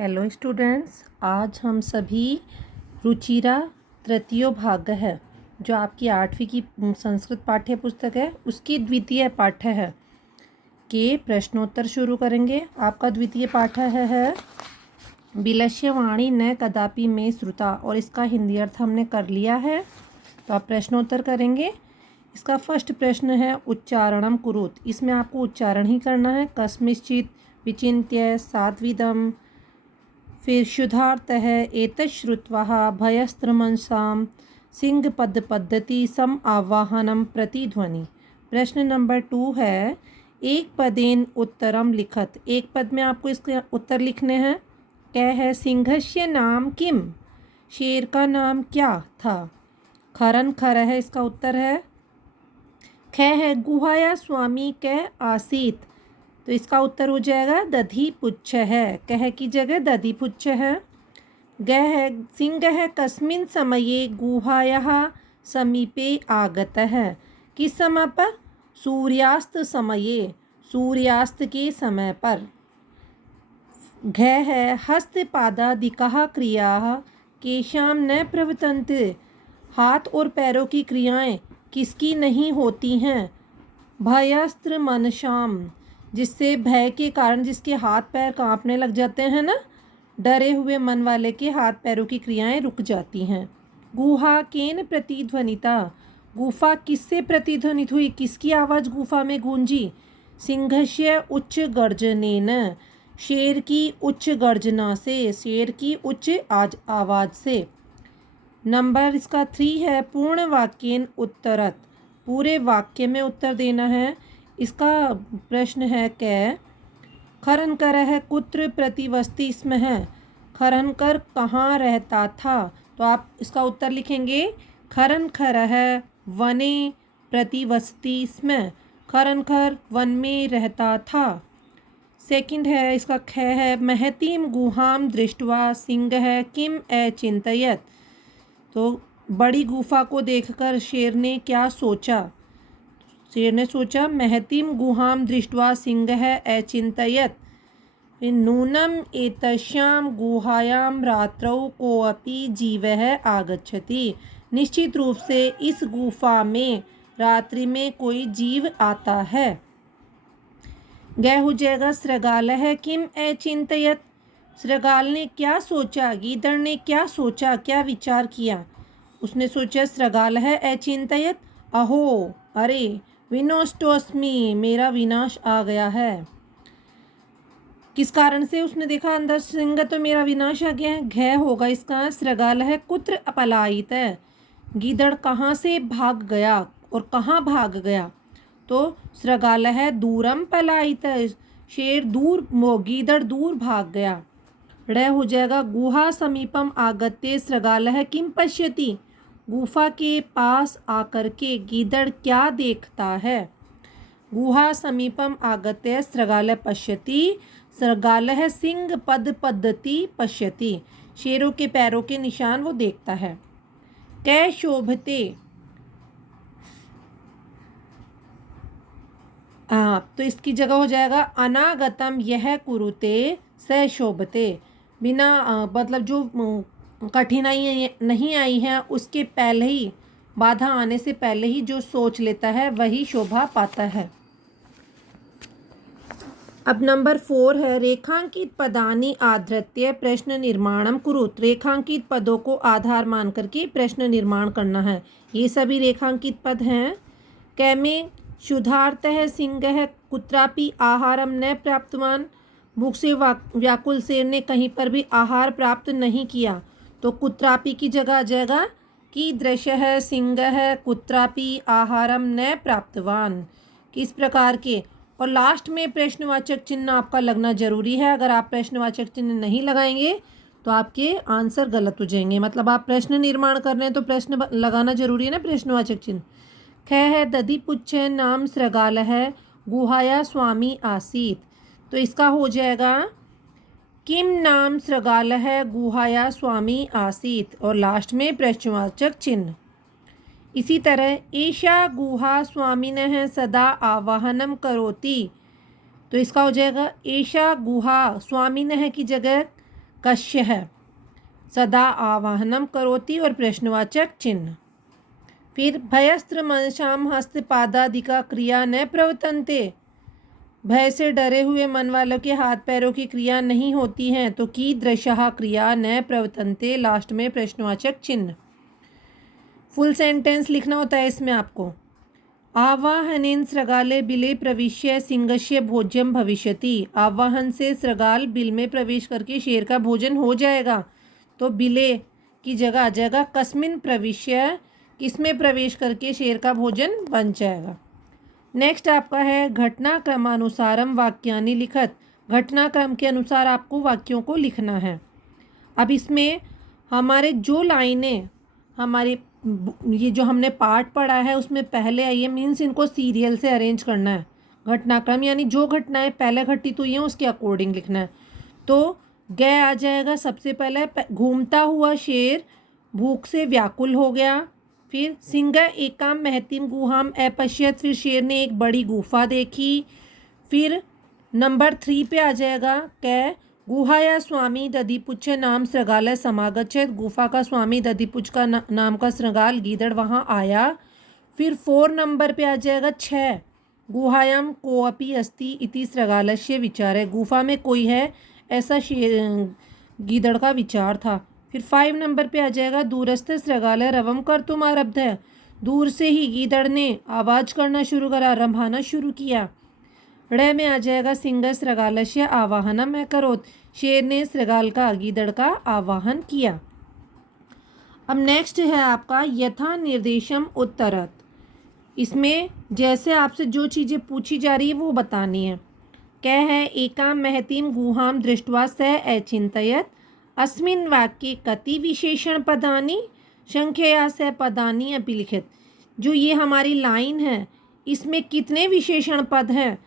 Hello students, आज हम सभी रुचिरा तृतीय भाग है जो आपकी 8वीं की संस्कृत पाठ्य पुस्तक है उसकी द्वितीय पाठ है के प्रश्नोत्तर शुरू करेंगे। आपका द्वितीय पाठ है विलस्य वाणी न कदापि में श्रुता, और इसका हिंदी अर्थ हमने कर लिया है, तो आप प्रश्नोत्तर करेंगे। इसका फर्स्ट प्रश्न है उच्चारणम कुरुत, इसमें आपको उच्चारण ही करना है। कस्मिश्चित विचिन्त्य सात्विदम, फिर शुद्धार्थ है एतत् श्रुत्वा भयस्त्रमंसाम सिंह पद पद्धति सम आवाहनम प्रतिध्वनि। प्रश्न नंबर 2 है एक पदेन उत्तरम लिखत, एक पद में आपको इसके उत्तर लिखने हैं। क्या है? सिंहस्य नाम किम, शेर का नाम क्या था। खरन खर है, इसका उत्तर है। ख है गुहाया स्वामी कै आसीत, तो इसका उत्तर हो जाएगा दधि पुच्छ है, कह की जगह दधि पुच्छ है। ग है सिंह है कस्मिन समये गुहायाः समीपे आगत है, किस समय पर? सूर्यास्त समये, सूर्यास्त के समय पर। घ है हस्तपादादिकाः क्रियाः केषां न प्रवर्तन्ते, हाथ और पैरों की क्रियाएं किसकी नहीं होती हैं? भयस्त्र मनसाम, जिससे भय के कारण जिसके हाथ पैर कांपने लग जाते हैं ना, डरे हुए मन वाले के हाथ पैरों की क्रियाएं रुक जाती हैं। गुहा केन प्रतिध्वनिता, गुफा किससे प्रतिध्वनित हुई, किसकी आवाज़ गुफा में गूंजी? सिंहस्य उच्च गर्जनेन, शेर की उच्च गर्जना से, शेर की उच्च आवाज़ से। नंबर इसका 3 है पूर्ण वाक्येन उत्तरत, पूरे वाक्य में उत्तर देना है। इसका प्रश्न है कै खरनकर है कुत्र प्रतिवस्ति स्म है, खरनकर कहाँ रहता था, तो आप इसका उत्तर लिखेंगे खरनखर है वने प्रतिवस्ति स्म, खरनखर वन में रहता था। सेकंड है इसका ख है महतीम गुहाम दृष्ट्वा सिंह है किम अचिंतयत, तो बड़ी गुफा को देखकर शेर ने क्या सोचा? शेर ने सोचा महतीम गुहाम दृष्ट्वा सिंह है अचिंतयत। नूनम एतस्यां गुहायां रात्रौ कोऽपि जीवः आगच्छति, निश्चित रूप से इस गुफा में रात्रि में कोई जीव आता है। गै हो जाएगा सृगाल है किम अचिंतयत, सृगाल ने क्या सोचा, गीदड़ ने क्या सोचा, क्या विचार किया? उसने सोचा सृगाल है अचिंतयत अहो, अरे विनष्टोस्मि, मेरा विनाश आ गया है। किस कारण से उसने देखा अंदर सिंह, तो मेरा विनाश आ गया है। घ होगा इसका सृगाल है कुत्र अपलायित है, गीदड़ कहाँ से भाग गया और कहाँ भाग गया, तो सृगाल है दूरम पलायित, शेर दूर, गीदड़ दूर भाग गया। ड़ हो जाएगा गुहा समीपम आगत्य सृगाल है किम पश्यति, गुफा के पास आकर के गीदड़ क्या देखता है? गुहा समीपम आगत्य सृगाल पश्यति, सृगाल है सिंह पद पद्धति पश्यति, शेरों के पैरों के निशान वो देखता है। कै शोभते, तो इसकी जगह हो जाएगा अनागतम यह कुरुते स शोभते, बिना मतलब जो कठिनाई नहीं आई है उसके पहले ही, बाधा आने से पहले ही जो सोच लेता है वही शोभा पाता है। अब नंबर 4 है रेखांकित पदानि आधृत्य प्रश्न निर्माणम कुरुत, रेखांकित पदों को आधार मान करके प्रश्न निर्माण करना है। ये सभी रेखांकित पद हैं। कै में शुद्धार्थ है सिंह है कुत्रापि आहारम न प्राप्तवान, भूख से व्याकुल शेर ने कहीं पर भी आहार प्राप्त नहीं किया, तो कुत्रापि की जगह आ जाएगा कि दृश्य है सिंह है कुत्रापि आहारम न प्राप्तवान, किस प्रकार के। और लास्ट में प्रश्नवाचक चिन्ह आपका लगना जरूरी है, अगर आप प्रश्नवाचक चिन्ह नहीं लगाएंगे तो आपके आंसर गलत हो जाएंगे। मतलब आप प्रश्न निर्माण कर रहे हैं तो प्रश्न लगाना जरूरी है ना, प्रश्नवाचक चिन्ह। ख है दधि पुच्छ नाम सृगाल है गुहाया स्वामी आसीत, तो इसका हो जाएगा किम नाम सृगाल है गुहाया स्वामी आसीत, और लास्ट में प्रश्नवाचक चिन्ह। इसी तरह ईशा गुहा स्वामिनः सदा आवाहनम करोति, तो इसका हो जाएगा ईशा गुहा स्वामिनः की जगह कस्य है, सदा आवाहनम करोति और प्रश्नवाचक चिन्ह। फिर भयस्त्र मनसाम हस्तपादादिका क्रिया न प्रवर्तन्ते, भय से डरे हुए मन वालों के हाथ पैरों की क्रिया नहीं होती हैं, तो कीदृशः क्रिया न प्रवर्तन्ते, लास्ट में प्रश्नवाचक चिन्ह। फुल सेंटेंस लिखना होता है इसमें आपको। आवाहनेन सृगाले बिले प्रविश्य सिंहस्य भोज्यम भविष्यति, आवाहन से सृगाल बिल में प्रवेश करके शेर का भोजन हो जाएगा। तो बिले की जगह आ जाएगा कस्मिन प्रविश्य, किसमें प्रवेश करके शेर का भोजन बन जाएगा। नेक्स्ट आपका है घटनाक्रमानुसारम वाक्यानि लिखत, घटनाक्रम के अनुसार आपको वाक्यों को लिखना है। अब इसमें हमारे जो लाइनें हमारे ये जो हमने पार्ट पढ़ा है उसमें पहले आई है, मीन्स इनको सीरियल से अरेंज करना है। घटनाक्रम यानी जो घटनाएं पहले घटित हुई हैं उसके अकॉर्डिंग लिखना है। तो गए आ जाएगा सबसे पहले, घूमता हुआ शेर भूख से व्याकुल हो गया। फिर सिंह एकाम महतीम गुहाम अपश्यत, फिर शेर ने एक बड़ी गुफा देखी। फिर नंबर 3 पे आ जाएगा कै गुहाया स्वामी दधिपुच्छ नाम सृगालय समागच्छेत, गुफा का स्वामी दधिपुच्छ का नाम का सृगाल गीदड़ वहाँ आया। फिर 4 नंबर पे आ जाएगा 6 गुहायाम कोअपि अस्ति इति सृगालस्य विचार, गुफा में कोई है ऐसा गीदड़ का विचार था। फिर 5 नंबर पे आ जाएगा दूरस्थ सृगालय रवम कर्तुम आरब्ध है, दूर से ही गीदड़ ने आवाज़ करना शुरू करा, रंभाना शुरू किया। ड़ में आ जाएगा सिंह सृगालस्य आवाहनम अकरोत्, शेर ने सृगाल का गीदड़ का आवाहन किया। अब नेक्स्ट है आपका यथा निर्देशम उत्तरत, इसमें जैसे आपसे जो चीज़ें पूछी जा रही है वो बतानी है। क्या है, एकाम महतीम गुहाम दृष्ट्वा स अचिंतयत, अस्मिन् वाक्ये कति विशेषण पदानि संख्यया स पदानि अपि लिखित, जो ये हमारी लाइन है इसमें कितने विशेषण पद हैं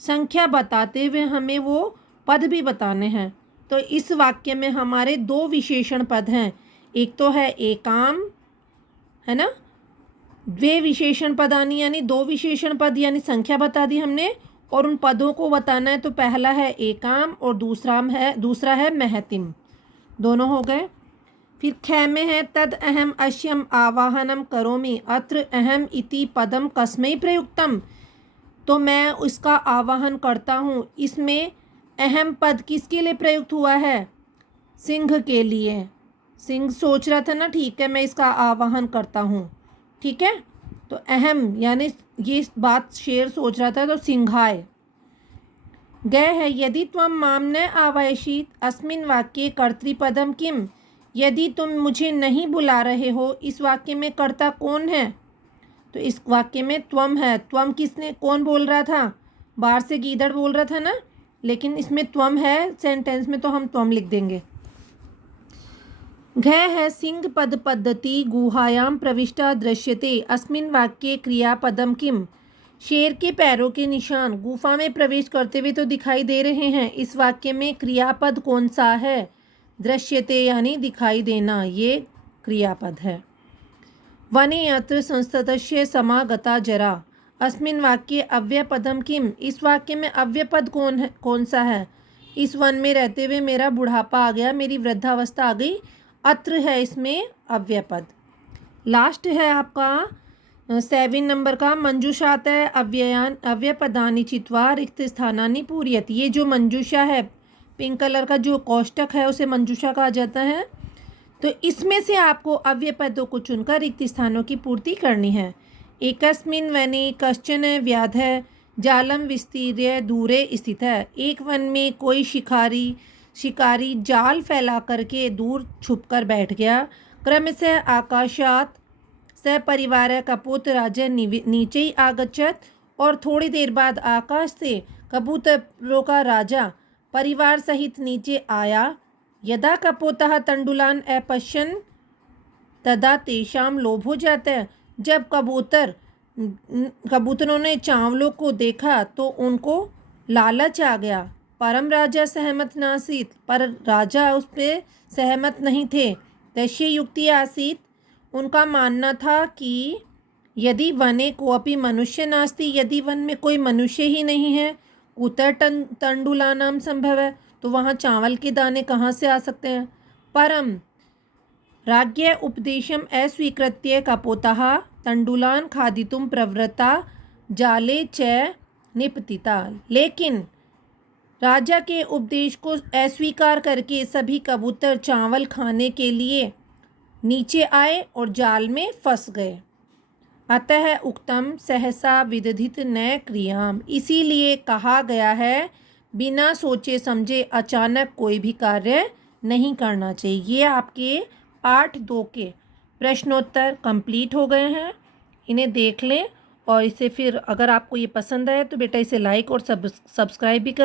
संख्या बताते हुए हमें वो पद भी बताने हैं। तो इस वाक्य में हमारे 2 विशेषण पद हैं, एक तो है एकाम, है ना, द्वे विशेषण पदानी यानी 2 विशेषण पद यानी संख्या बता दी हमने, और उन पदों को बताना है। तो पहला है एकाम और दूसरा है महतिम, दोनों हो गए। फिर ख में है तद अहम अश्यम आवाहनम करोमि, अत्र अहम इति पदम कस्मै प्रयुक्तम, तो मैं उसका आवाहन करता हूँ। इसमें अहम पद किसके लिए प्रयुक्त हुआ है, सिंह के लिए। सिंह सोच रहा था ना, ठीक है मैं इसका आवाहन करता हूँ, ठीक है। तो अहम यानी ये बात शेर सोच रहा था, तो सिंहाय गए है। यदि त्वं माम न आवायशीत अस्मिन् वाक्ये कर्तृपदम किम, यदि तुम मुझे नहीं बुला रहे हो, इस वाक्य में कर्ता कौन है, तो इस वाक्य में त्वम है। त्वम किसने, कौन बोल रहा था, बाहर से गीदड़ बोल रहा था ना, लेकिन इसमें त्वम है सेंटेंस में, तो हम त्वम लिख देंगे। घ है सिंह पद पद्धति गुहायाम प्रविष्टा दृश्यते, अस्मिन् वाक्ये क्रियापदम किम, शेर के पैरों के निशान गुफा में प्रवेश करते हुए तो दिखाई दे रहे हैं, इस वाक्य में क्रियापद कौन सा है, दृश्यते यानी दिखाई देना, ये क्रियापद है। वने अत्र संस्ततस्य समागता जरा, अस्मिन् वाक्ये अव्ययपदम किम, इस वाक्य में अव्ययपद कौन सा है, इस वन में रहते हुए मेरा बुढ़ापा आ गया, मेरी वृद्धावस्था आ गई, अत्र है इसमें अव्ययपद। लास्ट है आपका 7 नंबर का मंजूषात है अव्ययपदानि चित्वा रिक्त स्थानानि पूरयत, ये जो मंजूषा है पिंक कलर का जो कोष्टक है उसे मंजूषा कहा जाता है। तो इसमें से आपको अव्ययपदों को चुनकर रिक्त स्थानों की पूर्ति करनी है। एकस्मिन् वने कश्चन व्याधः जालम विस्तीर्य दूरे स्थित है, एक वन में कोई शिकारी जाल फैला करके दूर छुपकर बैठ गया। क्रमशः आकाशात सपरिवार कपूतराज नीचे आगच्छत, और थोड़ी देर बाद आकाश से कबूतरों का राजा परिवार सहित नीचे आया। यदा कपोतः तंडुलान अपश्यन् तदा तेषाम लोभ हो जाता है, जब कबूतरों ने चावलों को देखा तो उनको लालच आ गया। परम राजा सहमत नासीत, पर राजा उस पर सहमत नहीं थे। तस्य युक्ति आसीत, उनका मानना था कि यदि वने कोऽपि मनुष्य नास्ति, यदि वन में कोई मनुष्य ही नहीं है, कुतर तंडुलानाम संभव है, तो वहाँ चावल के दाने कहाँ से आ सकते हैं? परम राज्ञ उपदेशम अस्वीकृत्य कपोतः तंडुलान खादितुम प्रवृत्ता जाले च निपतिता। लेकिन राजा के उपदेश को अस्वीकार करके सभी कबूतर चावल खाने के लिए नीचे आए और जाल में फंस गए। अतः उक्तम सहसा विदधित न क्रियाम, इसीलिए कहा गया है बिना सोचे समझे अचानक कोई भी कार्य नहीं करना चाहिए। ये आपके पाठ 2 के प्रश्नोत्तर कंप्लीट हो गए हैं। इन्हें देख लें और इसे फिर अगर आपको ये पसंद आए तो बेटा इसे लाइक और सब्सक्राइब भी कर